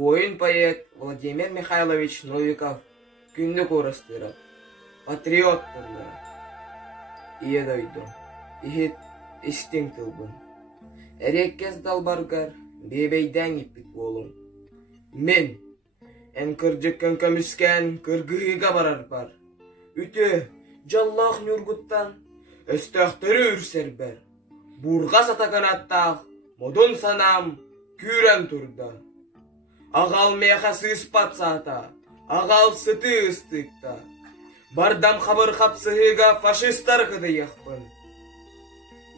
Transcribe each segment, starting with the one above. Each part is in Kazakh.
Боин поэт Владимир Михайлович Новиков күндік орыстырат, патриот тұрлырат. Ие дойдым, ихет істің тылбын. Әреккез далбаргар, бебейден иппік болым. Мен, ән кыржыққан көміскен кыргыға барар бар. Үті, жаллақ нүргуттан, өстіқтірі үрсер бәр. Бурға сатақан аттақ, модун санам, күрен тұрда. Ағал меқасы ыспат сата, ағал сыты ыстықта. Бардам қабыр қапсығыға фашистар қыды яқпын.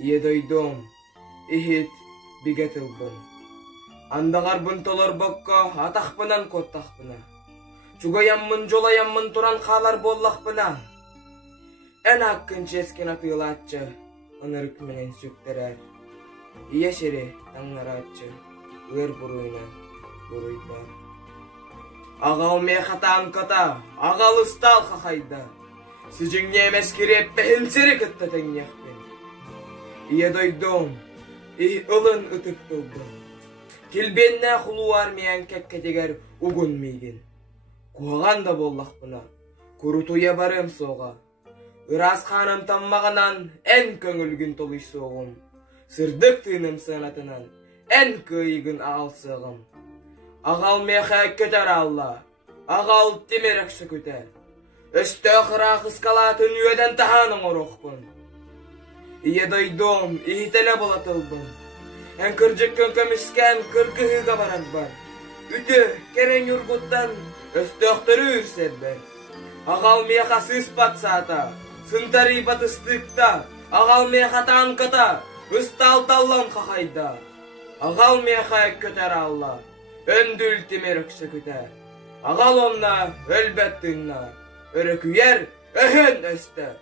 Едойдом, ихет бігетілбін. Андағарбын толар баққа атақпынан коттақпына. Чугаяммын жолаяммын туран қалар боллақпына. Ән аққын ческен атылатчы, ынырық менен сөктерер. Ие шере таңнаратчы, өр бұруйнан бұруйдар. Ағал меқатан ката, ағал ұстал қақайда. Сыжың немес кереп бәхінсері күтті тәңнеқпен. Ие дойдом, ылын ұтып тұлды. Келбенне құлуар мейін кәккетегер ұғын мейген. Қоған да боллақпына, күрутуя барым соға. Үрас қаным таммағынан ән көңілгін толый соғым. Сырдық тыным сынатынан ән көйгін ағалсығым. Ағал меха көтер алла, ағал темерекші көтер. Өсті қырақ ұскалатын үйеден тағаның ұрықпын. Ие дойдом, ихтелі болатылбын. Ән кіржіккен көміскен кіргіғыға баран бар. Үті керен үргуттан өсті өқтірі үрсер бәр. Ағал меха сыспат сата, сынтары батыстықта. Ағал меха танката, ұстал таллан қақайда. Ағал меха көтер алла. Öndül temerökse küter. Ağal onna, ölbettünna. Örüküyer, öhün öste.